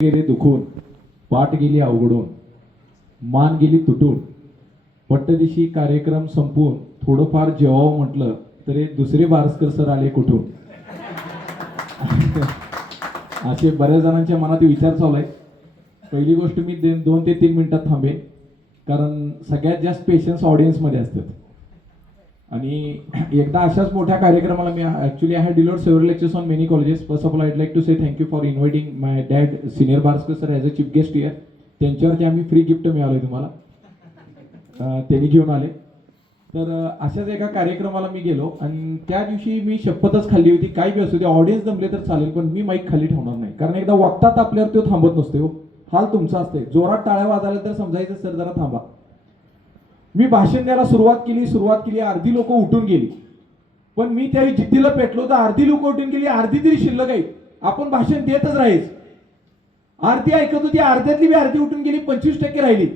गेले दुखून, पाठ गेली अवघडून, मान गेली तुटून, पट्टदिशी कार्यक्रम संपून थोडंफार जेवावं म्हटलं तरी दुसरे बारसकर सर आले कुठून. असे बऱ्याच जणांच्या मनात विचार चालू आहे. पहिली गोष्ट मी 2 ते 3 मिनिटात थांबेन, कारण सगळ्यात जास्त पेशन्स ऑडियन्समध्ये असतात. आणि एकदा अशाच मोठ्या कार्यक्रमाला मी actually I had delivered several lectures on many colleges. First of all I'd like to say thank you for inviting my dad senior Baraskar sir as a chief guest here. त्यांच्यावरती आम्ही फ्री गिफ्ट मिळालं तुम्हाला, त्यांनी घेऊन आले. तर अशाच एका कार्यक्रमाला मी गेलो आणि त्या दिवशी मी शपथच खाल्ली होती, काय बी असू दे ऑडियन्स जमले तर चालेल पण मी माईक खाली ठेवणार नाही. कारण एकदा वक्तात आपल्यावर तो थांबत नसतो हो, हाल तुमचा असते. जोरात टाळ्या वाजायला तर समजायचं सर जरा थांबा. मी भाषण द्यायला सुरुवात केली, अर्धी लोक उठून गेली. पण मी त्यावेळी जिद्दीला पेटलो तर अर्धी लोक उठून गेली, अर्धी तरी शिल्लक आहे. आपण भाषण देतच राहायचं. अर्धी ऐकत होती, अर्ध्यातली बी अर्धी उठून गेली, 25% राहिली.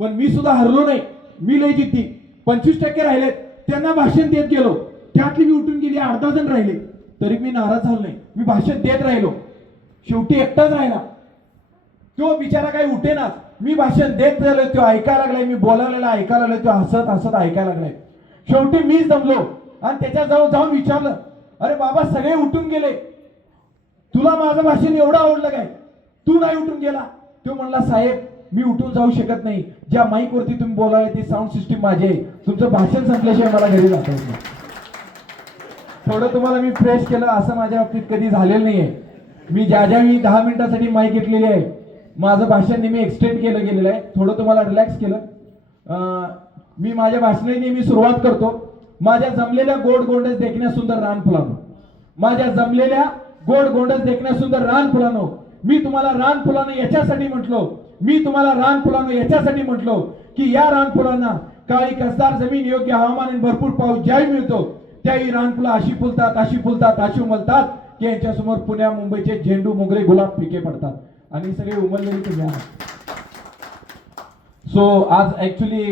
पण मी सुद्धा हरलो नाही, मी लय जिद्दी. 25% राहिले, त्यांना भाषण देत गेलो. त्यातली बी उठून गेली, अर्धा जण राहिले, तरी मी नाराज झालो नाही. मी भाषण देत राहिलो. शेवटी एकटाच राहिला, तो बिचारा काही उठेनाच. मी भाषण देत राहिलो, तो ऐकायला लागलाय, मी बोलावलेला ऐकायला लागलाय, तो हसत हसत ऐकायला लागलाय. शेवटी मीच जमलो आणि त्याच्या जवळ जाऊन विचारलं, अरे बाबा सगळे उठून गेले, तुला माझं भाषण एवढं आवडलं काय, तू नाही उठून गेला? तो म्हणला, साहेब मी उठून जाऊ शकत नाही, ज्या माईक वरती तुम्ही बोलाय ती साऊंड सिस्टीम माझी आहे, तुमचं भाषण संपल्याशिवाय मला घरी जाता येत नाही. थोडं तुम्हाला मी फ्रेश केलं, असं माझ्या बाबतीत कधी झालेलं नाहीये. मी ज्या मी 10 मिनिटासाठी माईक घेतलेली आहे, माझं भाषण नेहमी एक्सटेंड गेलेलं आहे. थोडं तुम्हाला रिलॅक्स केलं. मी माझ्या भाषणाची नेहमी सुरुवात करतो, माझ्या जमलेल्या गोड गोंडस देखण्या सुंदर रान फुलानो. माझ्या जमलेल्या गोड गोंडस देखण्या सुंदर रान फुलानो. मी तुम्हाला रान फुलानो याच्यासाठी म्हटलो, की या रान फुलांना काळी कसदार जमीन, योग्य हवामान आणि भरपूर पाऊस ज्यावेळी मिळतो त्यावेळी रान फुलं अशी फुलतात, अशी उमलतात की यांच्यासमोर पुण्या मुंबईचे झेंडू मोगरे गुलाब फिके पडतात. आणि सगळे उमललेले तुम्ही आहात. सो आज ऍक्च्युली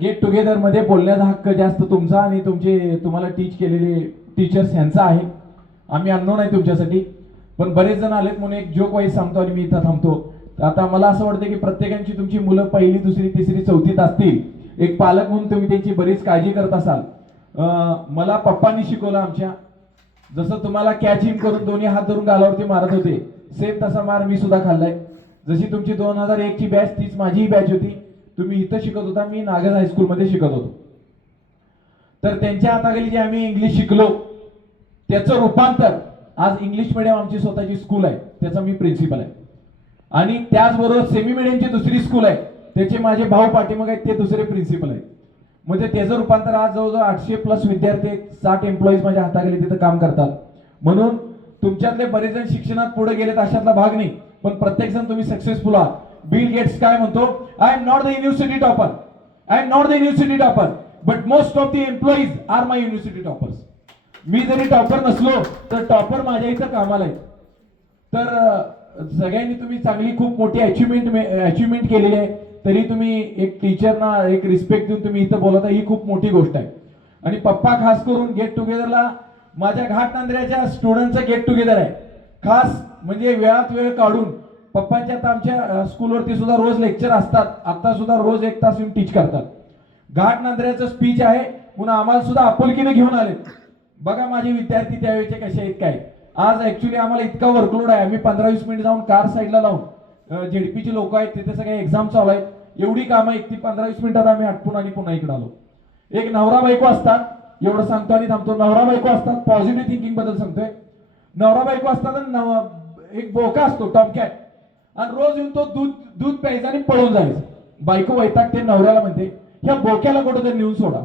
गेट टुगेदर मध्ये बोलण्याचा हक्क जास्त तुमचा आणि तुम्हाला टीच केलेले टीचर्स यांचा आहे. आम्ही आणलो नाही तुमच्यासाठी, पण बरेच जण आलेत म्हणून एक जोक वाईज सांगतो आणि मी इथं थांबतो. आता मला असं वाटतं की प्रत्येकाची तुमची मुलं 1ली, 2री, 3री, 4थीत असतील. एक पालक म्हणून तुम्ही त्यांची बरीच काळजी करत असाल. मला पप्पांनी शिकवलं आमच्या, जसं तुम्हाला कॅच इन करून दोन्ही हात धरून गालावरती मारत होते, सेम तसा मार मी सुद्धा खाल्लाय. जशी तुमची 2001 ची बॅच तीच माझीही बॅच होती. तुम्ही इथं शिकत होता, मी नागज हायस्कूलमध्ये शिकत होतो. तर त्यांच्या हाताखाली जे आम्ही इंग्लिश शिकलो त्याचं रूपांतर आज इंग्लिश मिडियम आमची स्वतःची स्कूल आहे, त्याचा मी प्रिन्सिपल आहे. आणि त्याचबरोबर सेमी मिडियमची दुसरी स्कूल आहे, त्याचे माझे भाऊ पाठीमागे आहेत, ते दुसरे प्रिन्सिपल आहेत. म्हणजे त्याचं रूपांतर आज जवळजवळ 800+ विद्यार्थी, 60 एम्प्लॉईज माझ्या हाताखाली तिथं काम करतात. म्हणून तुमच्यातले बरेच जण शिक्षणात पुढे गेलेत अशातला भाग नाही, पण प्रत्येक जण तुम्ही सक्सेसफुल आहात. बिल गेट्स काय म्हणतो, I am not the university topper, but most of the employees are my university toppers. मी जरी टॉपर नसलो तर टॉपर माझ्या इथं कामाला आहेत. तर सगळ्यांनी तुम्ही चांगली खूप मोठी अचिव्हमेंट केलेली आहे, तरी तुम्ही एक टीचरना एक रिस्पेक्ट देऊन तुम्ही इथं बोलता, ही खूप मोठी गोष्ट आहे. आणि पप्पा खास करून गेट टुगेदरला, माझ्या घाटनांद्र्याच्या स्टुडंटचं गेट टुगेदर आहे खास, म्हणजे वेळात वेळ काढून पप्पांच्या आता आमच्या स्कूलवरती सुद्धा रोज लेक्चर असतात. आता सुद्धा रोज 1 तास येऊन टीच करतात. घाटनांद्र्याचं स्पीच आहे म्हणून आम्हाला सुद्धा आपुलकीने घेऊन आले. बघा माझे विद्यार्थी त्यावेळेचे कसे आहेत काय. आज ऍक्च्युली आम्हाला इतका वर्कलोड आहे, आम्ही 15-20 मिनिट जाऊन कार साईडला लावून, झेडपीचे लोक आहेत तिथे, सगळे एक्झाम चालू आहेत, एवढी कामं आहेत ती 15-20 मिनिटात आम्ही आटपून आणि पुन्हा इकडे आलो. एक नवरा बायको असतात, एवढं सांगतो आणि थांबतो. नवरा बायको असतात, पॉझिटिव्ह थिंकिंग बद्दल सांगतोय. नवरा बायको असतात, एक बोका असतो टॉमकॅट, आणि रोज येऊन तो दूध प्यायचा आणि पळून जायचं. बायको वैतागते, नवऱ्याला म्हणते ह्या बोक्याला कुठेतरी नेऊन सोडा.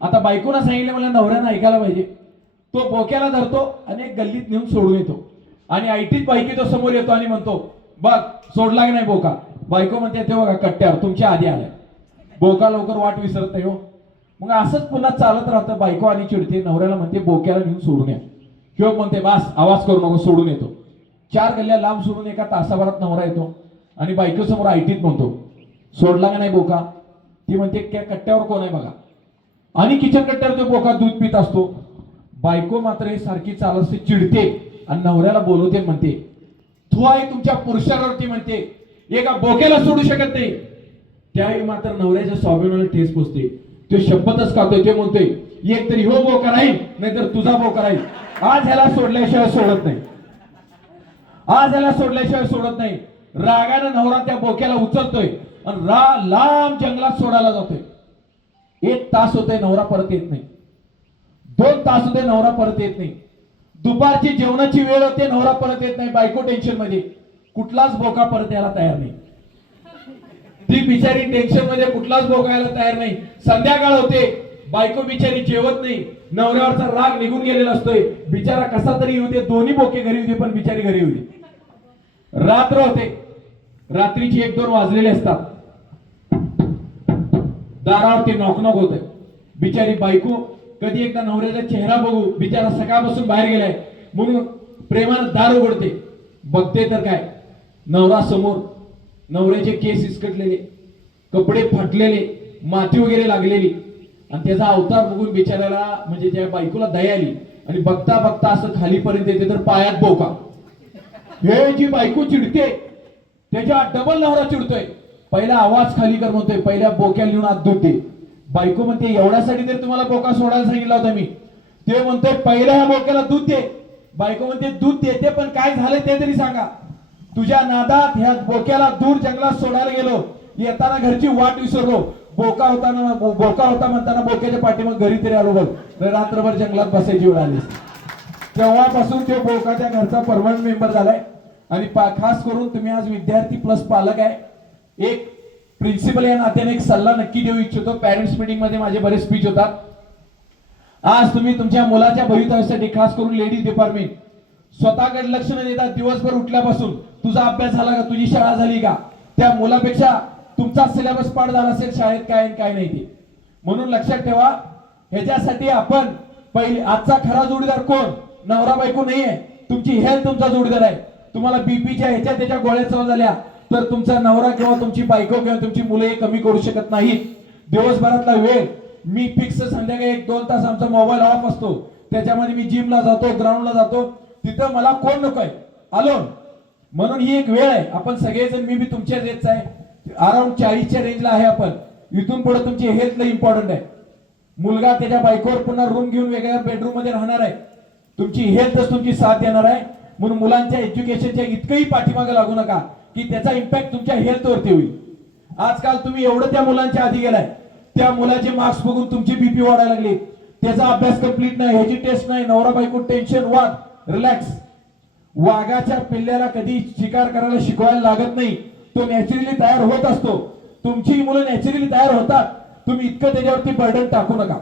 आता बायकोला सांगितलं, मला नवऱ्यानं ऐकायला पाहिजे. तो बोक्याला धरतो आणि एक गल्लीत नेऊन सोडून येतो. आणि ऐटीत बायकी तो समोर येतो आणि म्हणतो, बघ सोडला की नाही बोका. बायको म्हणते, ते बघा कट्ट्यावर तुमच्या आधी आलाय. बोका लवकर वाट विसरत नाही हो. मग असंच पुन्हा चालत राहतं. बायको आणि चिडते, नवऱ्याला म्हणते बोक्याला नेऊन सोडून या. किंवा म्हणते बास आवाज करू नको, सोडून येतो. 4 गल्ल्या लांब सोडून एका तासाभरात नवरा येतो आणि बायको समोर ऐटीत म्हणतो, सोडला का नाही बोका. ती म्हणते, त्या कट्ट्यावर कोण आहे बघा. आणि किचन कट्ट्यावर तो बोका दूध पित असतो. बायको मात्र सारखी चालत चिडते आणि नवऱ्याला बोलवते, म्हणते थुआई तुमच्या पुरुषावरती म्हणते, एका बोक्याला सोडू शकत नाही. त्यावेळी मात्र नवऱ्याच्या स्वाभिमानाला ठेस पोचते. तो शपथच खातोय, ते म्हणतोय एक तरी हो बोका राहील, नाहीतर तुझा बोका राहील. आज ह्याला सोडल्याशिवाय सोडत नाही, आज ह्याला सोडल्याशिवाय सोडत नाही. रागाने नवरा त्या बोक्याला उचलतोय आणि लांब जंगलात सोडायला जातोय. 1 तास होतोय, नवरा परत येत नाही. 2 तास होते, नवरा परत येत नाही. दुपारची जेवणाची वेळ होते, नवरा परत येत नाही. बायको टेन्शन मध्ये, कुठलाच बोका परत यायला तयार नाही. ती बिचारी टेन्शन मध्ये, कुठलाच बोका यायला तयार नाही. संध्याकाळ होते, बायको बिचारी जेवत नाही. नवऱ्यावरचा राग निघून गेलेला असतोय. बिचारा कसा तरी येऊ दे, दोन्ही बोके घरी येऊ दे, पण बिचारी घरी येऊ दे. रात्र होते, रात्रीची 1-2 वाजलेले असतात. दारावरती नॉकनॉक होते. बिचारी बायको कधी एकदा नवऱ्याचा चेहरा बघू, बिचारा सकाळपासून बाहेर गेलाय म्हणून प्रेमानं दार उघडते. बघते तर काय, नवरा समोर, नवऱ्याचे केस इसकटलेले, कपडे फाटलेले, माती वगैरे लागलेली. आणि त्याचा अवतार बघून बिचाऱ्याला म्हणजे त्या बायकोला दया आली. आणि बघता बघता असं खालीपर्यंत येते तर पायात बोका. हे जी बायको चिडते, त्याच्या डबल नवरा चिडतोय. पहिला आवाज खाली कर म्हणतोय, पहिल्या बोक्याला लिहून हात धुते. बायको म्हणते एवढ्यासाठी तरी तुम्हाला बोका सोडायला सांगितला होता मी. ते म्हणतोय पहिल्या ह्या बोक्याला दूध दे. बायको म्हणते दूध देते, पण काय झालं ते तरी सांगा. तुझ्या नादात ह्या बोक्याला दूर जंगलात सोडायला गेलो, येताना घरची वाट विसरलो. बोका होता म्हणताना बोक्याच्या पाठीमाग घरी तरी आलो बघ. रात्रभर जंगलात बसायची वेळ आली. तेव्हापासून तो बोकाच्या घरचा परमनंट मेंबर झालाय. आणि खास करून तुम्ही आज विद्यार्थी प्लस पालक आहे, एक प्रिन्सिपल या नात्याने एक सल्ला नक्की देऊ इच्छितो. पॅरेंट्स मीटिंग मध्ये माझे बरेच स्पीच होतात. आज तुम्ही तुमच्या मुलाच्या भवितव्यासाठी, खास करून लेडीज डिपार्टमेंट, स्वतःकडे लक्ष न देता दिवसभर उठल्यापासून तुझा अभ्यास झाला का, तुझी शाळा झाली का, त्या मुलापेक्षा तुमचा सिलेबस पाठ झाला असेल शाळेत काय काय नाही ते. म्हणून लक्षात ठेवा, ह्याच्यासाठी आपण पहिले, आजचा खरा जोडीदार कोण, नवरा बायको नाहीये, तुमची हेल्थ तुमचा जोडीदार आहे. तुम्हाला बीपीच्या ह्याच्या त्याच्या गोळ्या चालू झाल्या तर तुमचा नवरा किंवा तुमची बायको किंवा तुमची मुलं हे कमी करू शकत नाहीत. दिवसभरातला वेळ मी फिक्स संध्याकाळी 1-2 तास आमचा मोबाईल ऑफ असतो. त्याच्यामध्ये मी जिमला जातो, ग्राउंडला जातो, तिथं मला कोण नकोय, अलोन. म्हणून ही एक वेळ आहे. आपण सगळेजण, मी तुमच्या रेंजचा आहे, अराउंड 40च्या रेंजला आहे आपण. इथून पुढे तुमची हेल्थ लई इम्पॉर्टंट आहे. मुलगा त्याच्या बायकोवर पुन्हा रूम घेऊन वेगळ्या बेडरूम मध्ये राहणार आहे. तुमची हेल्थच तुमची साथ देणार आहे. म्हणून मुलांच्या एज्युकेशनच्या इतकंही पाठीमागे लागू नका की त्याचा इम्पॅक्ट तुमच्या हेल्थवरती होईल. आजकाल तुम्ही एवढं त्या मुलांच्या आधी गेलाय, त्या मुलाचे मार्क्स बघून तुमची बीपी वाढायला लागली. त्याचा अभ्यास कंप्लीट नाही, ह्याची टेस्ट नाही, नवरा बायको टेन्शन, वाद, रिलॅक्स. वाघाच्या पिल्ल्याला कधी शिकार करायला शिकवायला लागत नाही, तो नॅचरली तयार होत असतो. तुमची मुलं नॅचरली तयार होतात, तुम्ही इतकं त्याच्यावरती बर्डन टाकू नका.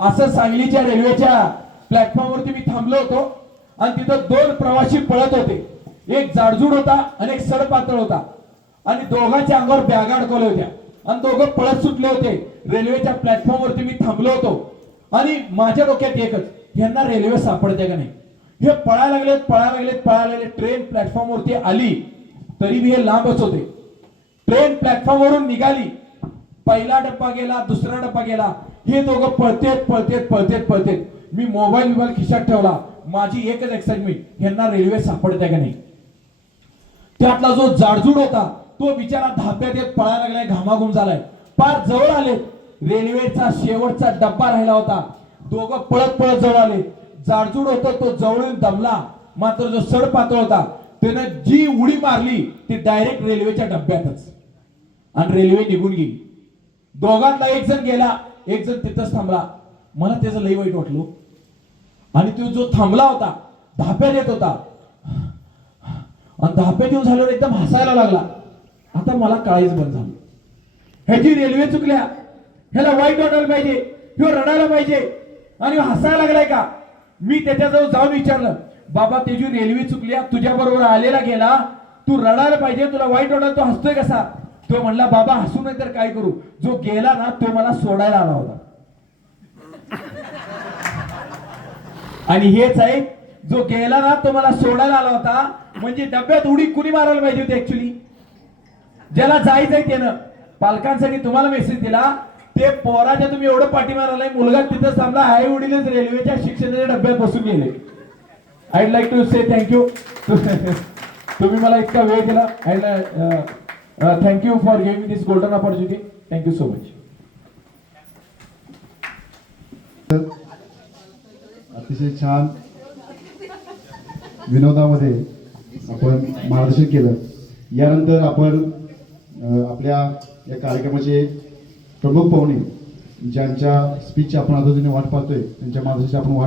असं सांगलीच्या रेल्वेच्या प्लॅटफॉर्मवरती मी थांबलो होतो आणि तिथं 2 प्रवासी पळत होते. एक जाडजूड होता आणि एक सडपातळ होता. आणि दोघांच्या अंगावर बॅगा अडकवल्या होत्या आणि दोघं पळत सुटले होते. रेल्वेच्या प्लॅटफॉर्मवरती मी थांबलो होतो आणि माझ्या डोक्यात एकच, यांना रेल्वे सापडते का नाही. हे पळायला लागलेत. ट्रेन प्लॅटफॉर्मवरती आली तरी मी हे लांबच होते. ट्रेन प्लॅटफॉर्मवरून निघाली, पहिला डब्बा गेला, दुसरा डब्बा गेला. हे दोघं पळतेत. मी मोबाईल खिशात ठेवला. माझी एकच एक्साइटमेंट, यांना रेल्वे सापडते का नाही. त्यातला जो जाडजूड होता तो बिचारा धाब्यात येत पळायला लागलाय, घामाघूम झालाय. पार जवळ आले, रेल्वेचा शेवटचा डब्बा राहिला होता. दोघं पळत जवळ आले. जाडजूड होता तो जवळून दमला, मात्र जो सडपातळ होता त्याने जी उडी मारली ती डायरेक्ट रेल्वेच्या डब्यातच, आणि रेल्वे निघून गेली. दोघांना एक जण गेला, एक जण तिथंच थांबला. मला त्याचं लई वाईट वाटलं. आणि तो जो थांबला होता धाप्यात येत होता, आणि धाप्यात येऊन झाल्यावर एकदम हसायला लागला. आता मला काळीच बंद झालं. ह्याची रेल्वे चुकल्या, ह्याला वाईट वाटायला पाहिजे, ह्यो रडायला पाहिजे, आणि हसायला लागलाय का. मी त्याच्याजवळ जाऊन विचारलं, बाबा त्याची रेल्वे चुकल्या, तुझ्या बरोबर आलेला गेला, तू रडायला पाहिजे, तुला वाईट वाटायला, तो हसतोय कसा. तो म्हणला, बाबा हसू नाही तर काय करू, जो गेला ना तो मला सोडायला आला होता. आणि हेच आहे, जो गेला ना तो मला सोडायला आला होता. म्हणजे डब्यात उडी कुणी मारायला पाहिजे होती ऍक्च्युली, ज्याला जायचंय त्यानं. पालकांसाठी तुम्हाला मेसेज दिला, ते पोराच्या तुम्ही एवढं पाठी मारायला, मुलगा तिथं थांबला, आई वडीलच रेल्वेच्या शिक्षणाच्या डब्यात बसून गेले. I like to say thank you. तुम्ही मला इतका वेळ दिला and thank you for giving this golden opportunity. Thank you so much. अतिशय छान विनोदामध्ये आपण मार्गदर्शन केलं. यानंतर आपण आपल्या या कार्यक्रमाचे प्रमुख पाहुणे ज्यांच्या स्पीचची आपण आदराने वाट पाहतोय त्यांच्या मार्गदर्शनाची आपण वाट